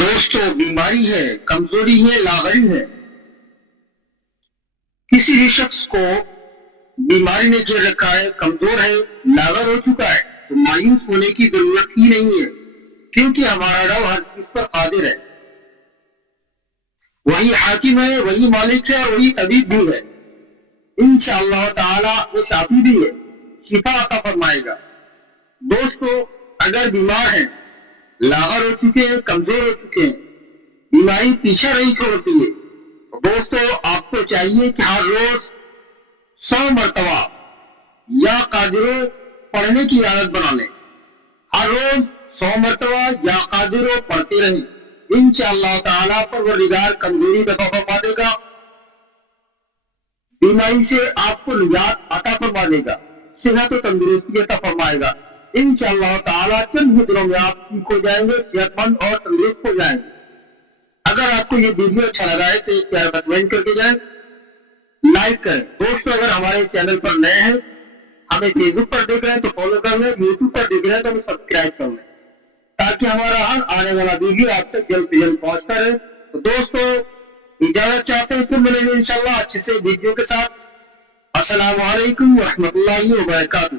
دوستو بیماری ہے، کمزوری ہے، لاغری ہے، کسی بھی شخص کو بیماری نے گھیر رکھا ہے، کمزور ہے، لاغر ہو چکا ہے، تو مایوس ہونے کی ضرورت ہی نہیں ہے، کیونکہ ہمارا رب ہر چیز پر قادر ہے، وہی حاکم ہے، وہی مالک ہے اور وہی طبیب بھی ہے، انشاءاللہ تعالی وہ شافی بھی ہے، شفا عطا فرمائے گا۔ دوستو اگر بیمار ہیں، لاغر ہو چکے ہیں، کمزور ہو چکے ہیں، بیماری پیچھے نہیں چھوڑتی ہے، دوستو آپ کو چاہیے کہ ہر روز 100 مرتبہ یا قادرو پڑھنے کی عادت بنا لیں، ہر روز 100 مرتبہ یا قادرو پڑھتے رہیں، انشاءاللہ تعالیٰ پروردگار کمزوری دفع فرما دے گا، بیماری سے آپ کو نجات عطا فرما دے گا، صحت و تندرستی عطا فرمائے گا، انشاءاللہ تعالیٰ چند ہی دنوں میں آپ ٹھیک ہو جائیں گے، صحت مند اور تندرست ہو جائیں گے۔ اگر آپ کو یہ ویڈیو اچھا لگا ہے تو ایک پیارا کمنٹ کر کے جائیں، لائک کریں۔ دوستو اگر ہمارے چینل پر نئے ہیں، ہمیں فیس بک پر دیکھ رہے ہیں تو فالو کر لیں، یوٹیوب پر دیکھ رہے ہیں تو ہمیں سبسکرائب کر لیں، تاکہ ہمارا ہر آنے والا ویڈیو آپ تک جلد سے جلد پہنچتا رہے۔ تو دوستو اجازت چاہتے ہیں، پھر ملیں گے انشاءاللہ اچھے سے ویڈیو کے ساتھ۔ السلام علیکم ورحمۃ اللہ وبرکاتہ۔